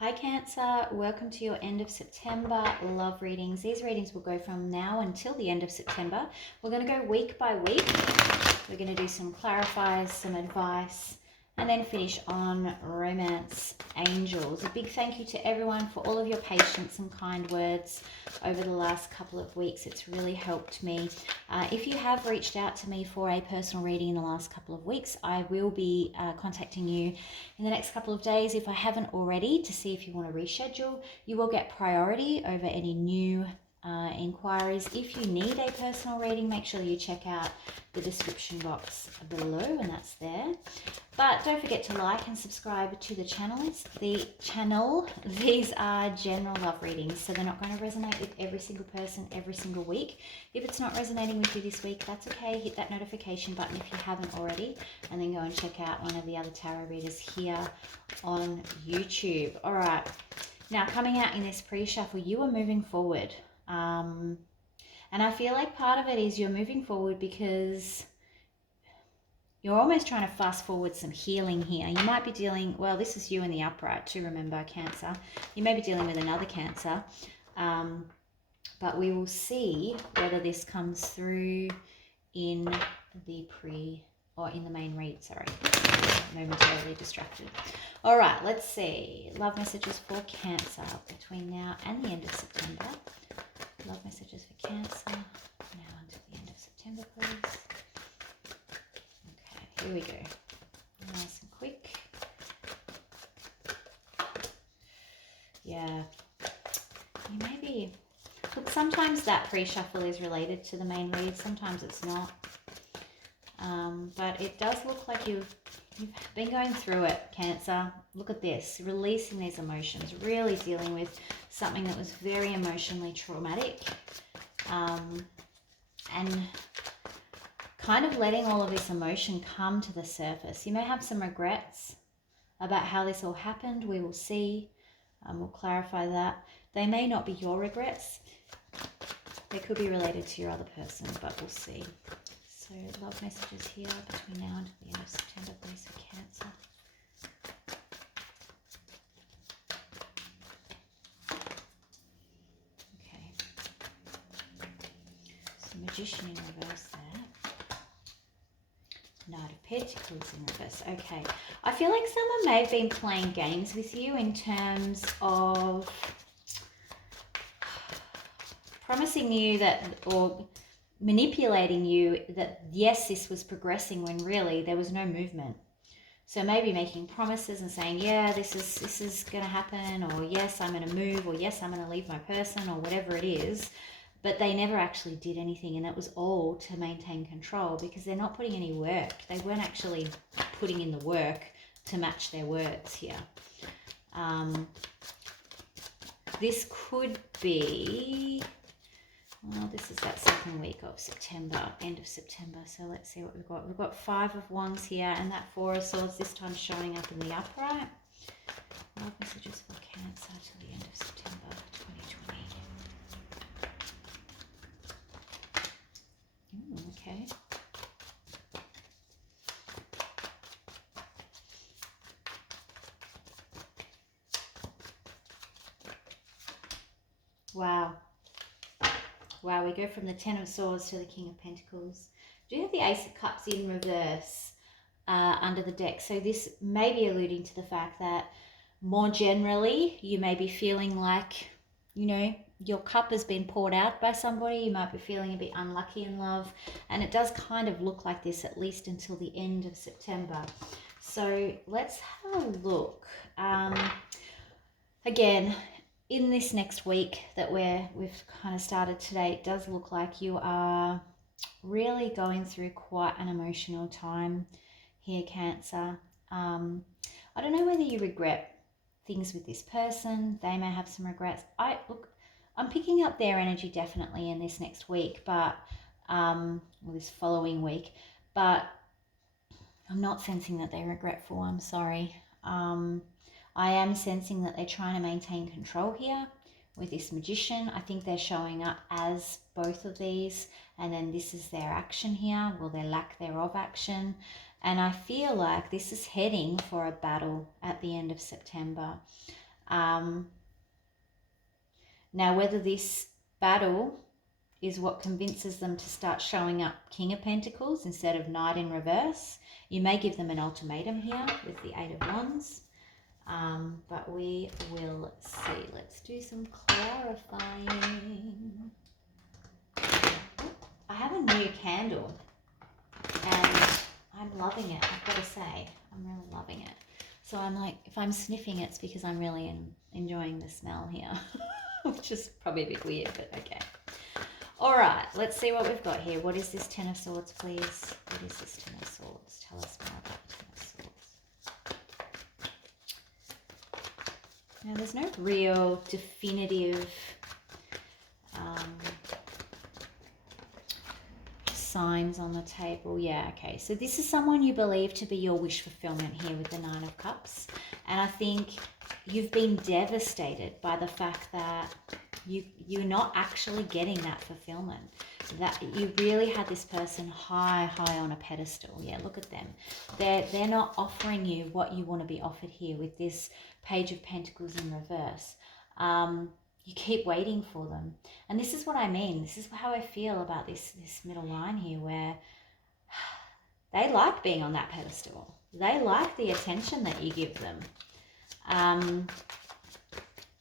Hi Cancer, welcome to your end of September love readings. These readings will go from now until the end of September. We're going to go week by week. We're going to do some clarifiers, some advice, and then finish on romance angels. A big thank you to everyone for all of your patience and kind words over the last couple of weeks. It's really helped me. If you have reached out to me for a personal reading in the last couple of weeks, I will be contacting you in the next couple of days if I haven't already, to see if you want to reschedule. You will get priority over any new inquiries. If you need a personal reading, make sure you check out the description box below, and that's there. But don't forget to like and subscribe to the channel. These are general love readings, so they're not going to resonate with every single person every single week. If it's not resonating with you this week, that's okay. Hit that notification button if you haven't already, and then go and check out one of the other tarot readers here on YouTube. All right, now coming out in this pre-shuffle, you are moving forward. And I feel like part of it is you're moving forward because you're almost trying to fast forward some healing here. You might be dealing, well, this is you in the upright too, remember, Cancer. You may be dealing with another Cancer, but we will see whether this comes through in the in the main read, sorry. Momentarily distracted. All right, let's see. Love messages for Cancer between now and the end of September. Love messages for Cancer now until the end of September, please. Okay, here we go. Nice and quick. Yeah. You may be... Look, sometimes that pre-shuffle is related to the main read. Sometimes it's not. But it does look like you've been going through it, Cancer. Look at this. Releasing these emotions. Really dealing with something that was very emotionally traumatic. And kind of letting all of this emotion come to the surface. You may have some regrets about how this all happened. We will see. We'll clarify that. They may not be your regrets. They could be related to your other person, but we'll see. So love messages here between now and the end of September, please, for Cancer. Okay. So Magician in reverse there. Knight of Pentacles in reverse. Okay. I feel like someone may have been playing games with you in terms of promising you that, or manipulating you that yes, this was progressing when really there was no movement. So maybe making promises and saying, yeah, this is going to happen, or yes, I'm going to move, or yes, I'm going to leave my person, or whatever it is. But they never actually did anything, and it was all to maintain control because they're not putting any work. They weren't actually putting in the work to match their words here. This could be... Well, this is that second week of September, end of September. So let's see what we've got. We've got 5 of Wands here, and that 4 of Swords this time showing up in the upright. Love messages for Cancer till the end of September 2020. Okay. Wow. Wow, we go from the 10 of Swords to the King of Pentacles. Do you have the Ace of Cups in reverse under the deck? So this may be alluding to the fact that more generally, you may be feeling like, you know, your cup has been poured out by somebody. You might be feeling a bit unlucky in love. And it does kind of look like this, at least until the end of September. So let's have a look. Again, in this next week that we've kind of started today, it does look like you are really going through quite an emotional time here, Cancer. I don't know whether you regret things with this person. They may have some regrets. I'm picking up their energy definitely in this next week, but or this following week, but I'm not sensing that they're regretful. I'm sorry. I am sensing that they're trying to maintain control here with this Magician. I think they're showing up as both of these, and then this is their action here, well, their lack thereof action. And I feel like this is heading for a battle at the end of September. Now, whether this battle is what convinces them to start showing up King of Pentacles instead of Knight in reverse, you may give them an ultimatum here with the Eight of Wands. But we will see. Let's do some clarifying. I have a new candle and I'm loving it. I've got to say, I'm really loving it. So I'm like, if I'm sniffing, it's because I'm really enjoying the smell here, which is probably a bit weird, but okay. All right, let's see what we've got here. What is this Ten of Swords, please? What is this Ten of Swords? Tell us more about Ten of Swords. Now, there's no real definitive signs on the table. Yeah, okay. So this is someone you believe to be your wish fulfillment here with the Nine of Cups. And I think you've been devastated by the fact that you're not actually getting that fulfillment. That you really had this person high on a pedestal. Yeah, look at them. They're not offering you what you want to be offered here with this Page of Pentacles in reverse. You keep waiting for them. And this is what I mean. This is how I feel about this middle line here, where they like being on that pedestal. They like the attention that you give them. And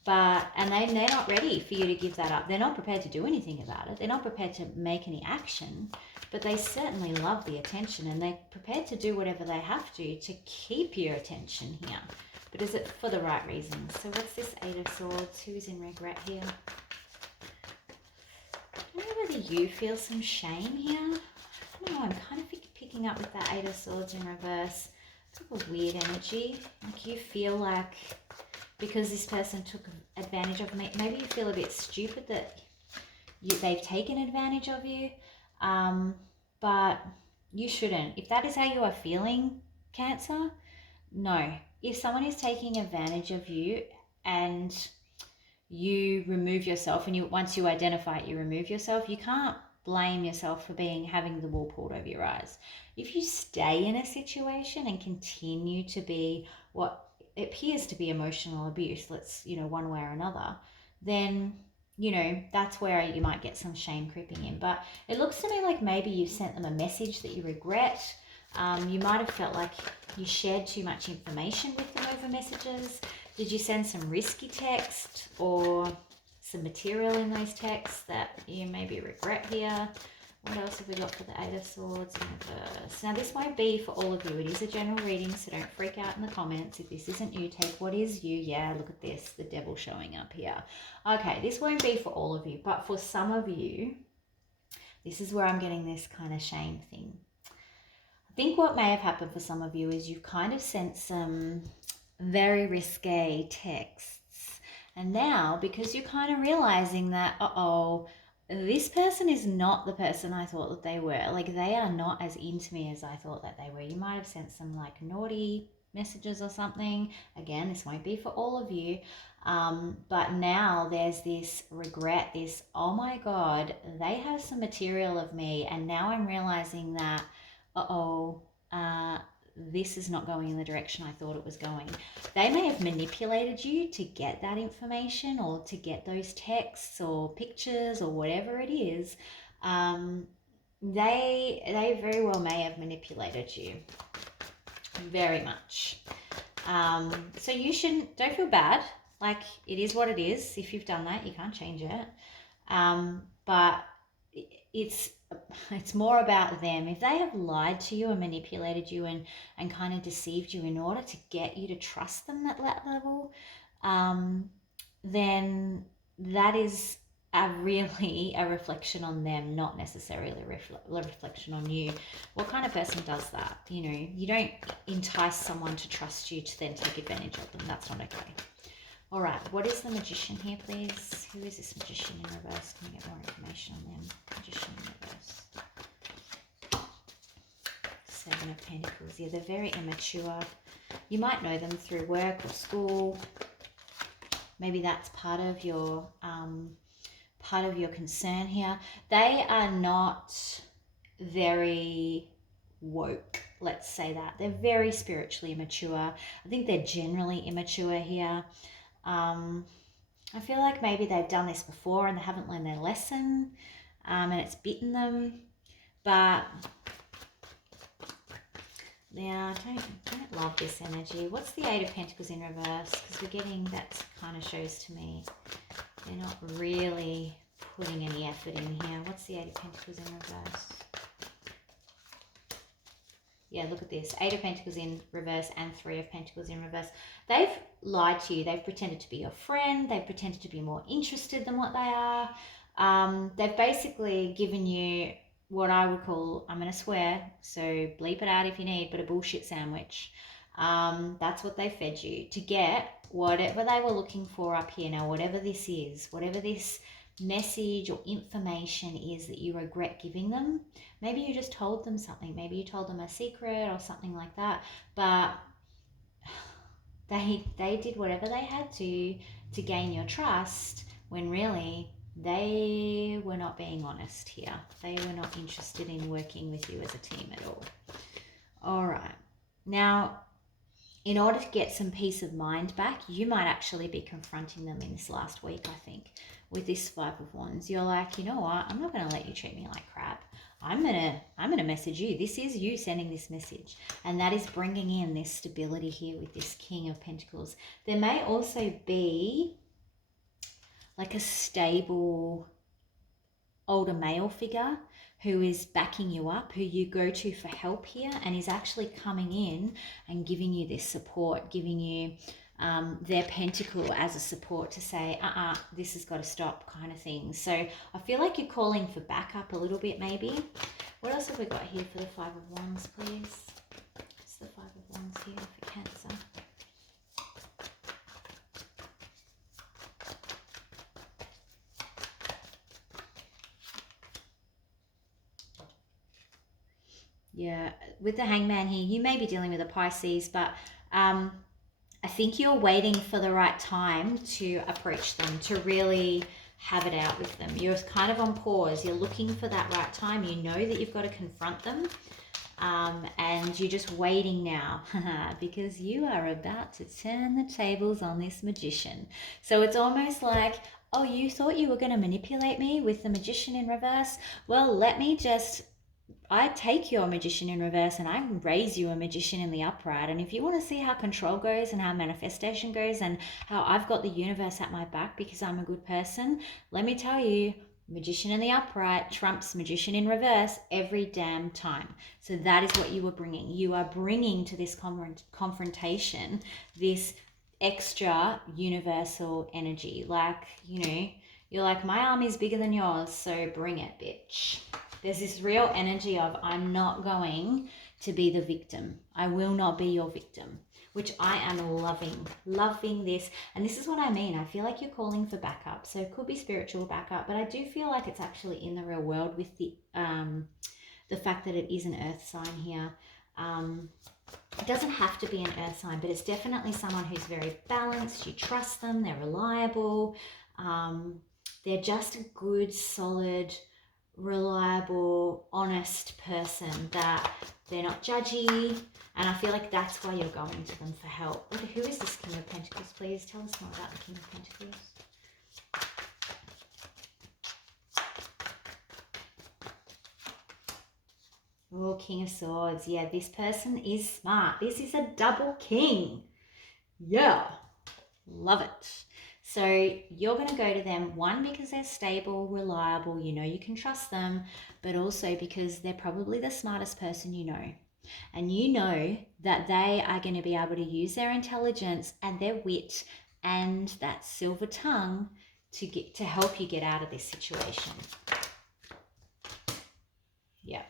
they're not ready for you to give that up. They're not prepared to do anything about it. They're not prepared to make any action, but they certainly love the attention and they're prepared to do whatever they have to keep your attention here. But is it for the right reasons? So what's this Eight of Swords? Who is in regret here? I don't know whether you feel some shame here. I don't know. I'm kind of picking up with that Eight of Swords in reverse. It's like a weird energy. Like you feel like because this person took advantage of me, maybe you feel a bit stupid that they've taken advantage of you. But you shouldn't. If that is how you are feeling, Cancer, no. If someone is taking advantage of you and you remove yourself, and once you identify it, you remove yourself, you can't blame yourself for having the wool pulled over your eyes. If you stay in a situation and continue to be what appears to be emotional abuse, one way or another, then, that's where you might get some shame creeping in. But it looks to me like maybe you sent them a message that you regret. You might have felt like you shared too much information with them over messages. Did you send some risky text or some material in those texts that you maybe regret here? What else have we got for the Eight of Swords in reverse? Now, this won't be for all of you. It is a general reading, so don't freak out in the comments. If this isn't you, take what is you. Yeah, look at this. The devil showing up here. Okay, this won't be for all of you, but for some of you, this is where I'm getting this kind of shame thing. I think what may have happened for some of you is you've kind of sent some very risque texts. And now, because you're kind of realizing that, this person is not the person I thought that they were. Like, they are not as into me as I thought that they were. You might have sent some, like, naughty messages or something. Again, this won't be for all of you. But now there's this regret, this, oh my God, they have some material of me. And now I'm realizing that, this is not going in the direction I thought it was going. They may have manipulated you to get that information or to get those texts or pictures or whatever it is. They very well may have manipulated you very much. So don't feel bad. Like, it is what it is. If you've done that, you can't change it. But it's more about them. If they have lied to you and manipulated you and kind of deceived you in order to get you to trust them at that level, then that is really a reflection on them, not necessarily a reflection on you. What kind of person does that? You don't entice someone to trust you to then take advantage of them. That's not okay. All right, what is the Magician here, please? Who is this Magician in reverse? Can we get more information on them? Magician in reverse. Seven of Pentacles. Yeah, they're very immature. You might know them through work or school. Maybe that's part of your concern here. They are not very woke, let's say that. They're very spiritually immature. I think they're generally immature here. I feel like maybe they've done this before and they haven't learned their lesson, and it's bitten them. But now I don't love this energy. What's the Eight of Pentacles in reverse? Because we're getting, that kind of shows to me they're not really putting any effort in here. What's the Eight of Pentacles in reverse? Yeah, look at this. Eight of Pentacles in reverse and Three of Pentacles in reverse. They've lied to you. They've pretended to be your friend. They've pretended to be more interested than what they are. They've basically given you what I would call, I'm going to swear, so bleep it out if you need, but a bullshit sandwich. That's what they fed you to get whatever they were looking for up here. Now, whatever this is, whatever this message or information is that you regret giving them, maybe you just told them something, maybe you told them a secret or something like that, but they did whatever they had to gain your trust, when really they were not being honest here. They were not interested in working with you as a team at all. All right, now in order to get some peace of mind back, you might actually be confronting them in this last week, I think. With this Five of Wands, you're like, you know what? I'm not going to let you treat me like crap. I'm gonna message you. This is you sending this message. And that is bringing in this stability here with this King of Pentacles. There may also be like a stable older male figure who is backing you up, who you go to for help here, and is actually coming in and giving you this support, giving you their pentacle as a support to say, this has got to stop, kind of thing. So I feel like you're calling for backup a little bit, maybe. What else have we got here for the Five of Wands, please? What's the Five of Wands here for Cancer? Yeah, with the Hangman here, you may be dealing with a Pisces, but I think you're waiting for the right time to approach them, to really have it out with them. You're kind of on pause. You're looking for that right time. You know that you've got to confront them, and you're just waiting now because you are about to turn the tables on this magician. So it's almost like, oh, you thought you were going to manipulate me with the Magician in reverse? Well, let me just... I take your Magician in reverse and I raise you a Magician in the upright. And if you want to see how control goes and how manifestation goes and how I've got the universe at my back because I'm a good person, let me tell you, Magician in the upright trumps Magician in reverse every damn time. So that is what you are bringing. You are bringing to this confrontation this extra universal energy. Like, you know, you're like, my army is bigger than yours, so bring it, bitch. There's this real energy of, I'm not going to be the victim. I will not be your victim, which I am loving this. And this is what I mean. I feel like you're calling for backup. So it could be spiritual backup, but I do feel like it's actually in the real world with the fact that it is an earth sign here. It doesn't have to be an earth sign, but it's definitely someone who's very balanced. You trust them. They're reliable. They're just a good, solid, reliable, honest person, that they're not judgy, and I feel like that's why you're going to them for help. Who is this King of Pentacles, please? Tell us more about the King of Pentacles. Oh, King of Swords. Yeah, this person is smart. This is a double king. Yeah, love it. So you're going to go to them, one, because they're stable, reliable, you know you can trust them, but also because they're probably the smartest person you know. And you know that they are going to be able to use their intelligence and their wit and that silver tongue to help you get out of this situation. Yeah.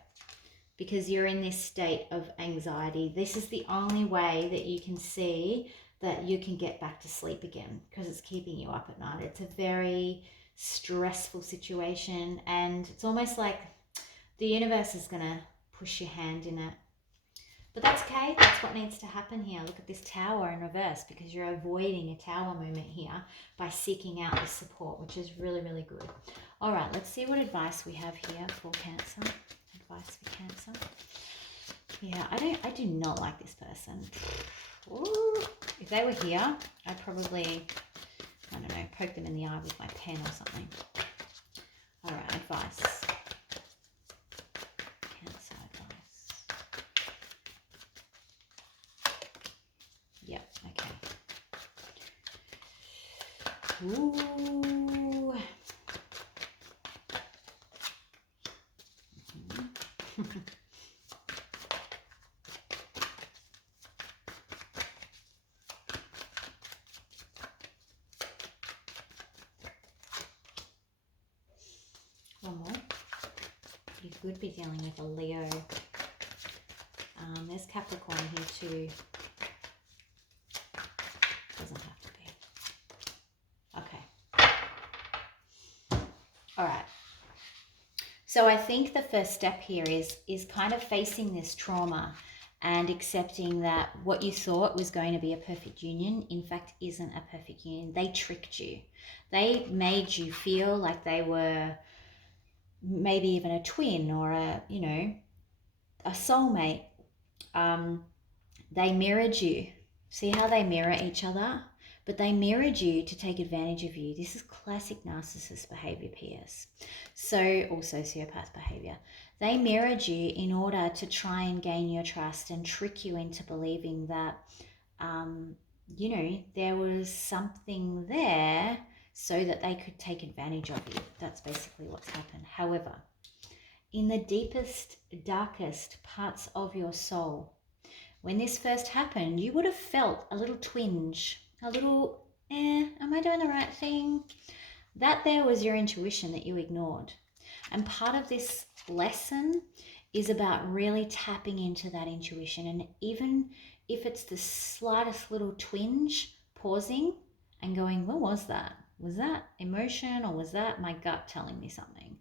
Because you're in this state of anxiety. This is the only way that you can see that you can get back to sleep again, because it's keeping you up at night. It's a very stressful situation, and it's almost like the universe is going to push your hand in it. But that's okay. That's what needs to happen here. Look at this Tower in reverse, because you're avoiding a Tower moment here by seeking out this support, which is really, really good. All right, let's see what advice we have here for Cancer. Advice for Cancer. Yeah, I do not like this person. Ooh, if they were here, I'd probably know, poke them in the eye with my pen or something. All right, advice. Cancer advice. Yep, okay. Ooh. One more. You could be dealing with a Leo. There's Capricorn here too. Doesn't have to be. Okay. All right. So I think the first step here is kind of facing this trauma and accepting that what you thought was going to be a perfect union, in fact, isn't a perfect union. They tricked you. They made you feel like they were maybe even a twin or a, you know, a soulmate. They mirrored you. See how they mirror each other? But they mirrored you to take advantage of you. This is classic narcissist behavior, PS. So, or sociopath behavior. They mirrored you in order to try and gain your trust and trick you into believing that, you know, there was something there so that they could take advantage of you. That's basically what's happened. However, in the deepest, darkest parts of your soul, when this first happened, you would have felt a little twinge, a little, am I doing the right thing? That there was your intuition that you ignored. And part of this lesson is about really tapping into that intuition. And even if it's the slightest little twinge, pausing and going, what was that? Was that emotion or was that my gut telling me something?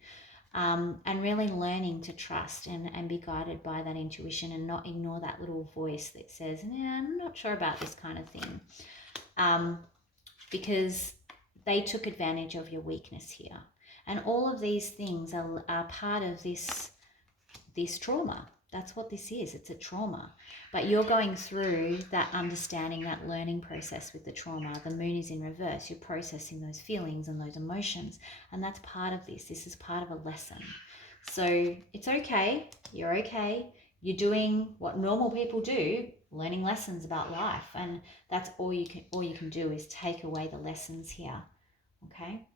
And really learning to trust and be guided by that intuition and not ignore that little voice that says, yeah, I'm not sure about this kind of thing. Because they took advantage of your weakness here. And all of these things are part of this trauma. That's what this is. It's a trauma. But you're going through that understanding, that learning process with the trauma. The moon is in reverse. You're processing those feelings and those emotions. And that's part of this. This is part of a lesson. So it's okay. You're okay. You're doing what normal people do, learning lessons about life. And that's all you can do is take away the lessons here. Okay?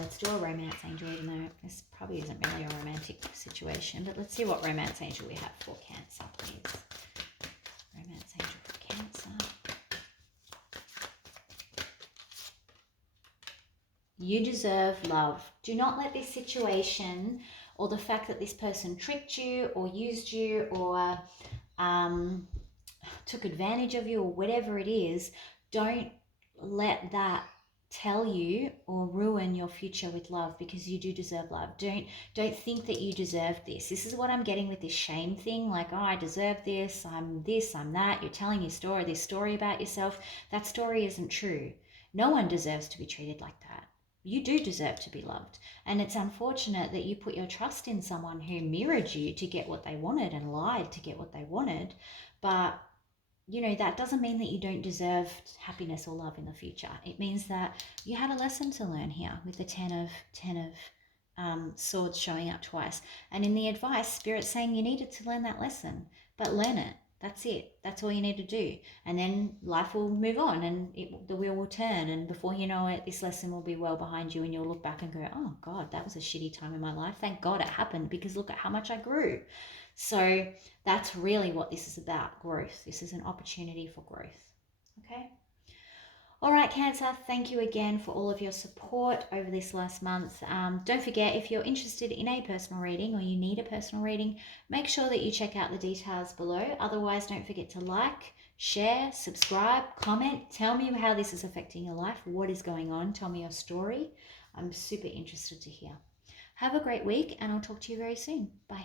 Let's do a romance angel, even though this probably isn't really a romantic situation. But let's see what romance angel we have for Cancer, please. Romance angel for Cancer. You deserve love. Do not let this situation or the fact that this person tricked you or used you or took advantage of you or whatever it is, don't let that tell you or ruin your future with love, because you do deserve love. Don't think that you deserve this. This is what I'm getting with this shame thing, like, oh, I deserve this, I'm that. You're telling this story about yourself. That story isn't true. No one deserves to be treated like that. You do deserve to be loved. And it's unfortunate that you put your trust in someone who mirrored you to get what they wanted and lied to get what they wanted. But you know, that doesn't mean that you don't deserve happiness or love in the future. It means that you had a lesson to learn here with the 10 of swords showing up twice. And in the advice, Spirit's saying you needed to learn that lesson, but learn it. That's it. That's all you need to do. And then life will move on and the wheel will turn. And before you know it, this lesson will be well behind you and you'll look back and go, oh God, that was a shitty time in my life. Thank God it happened, because look at how much I grew. So that's really what this is about, growth. This is an opportunity for growth. Okay? All right, Cancer, thank you again for all of your support over this last month. Don't forget, if you're interested in a personal reading or you need a personal reading, make sure that you check out the details below. Otherwise, don't forget to like, share, subscribe, comment. Tell me how this is affecting your life. What is going on? Tell me your story. I'm super interested to hear. Have a great week, and I'll talk to you very soon. Bye.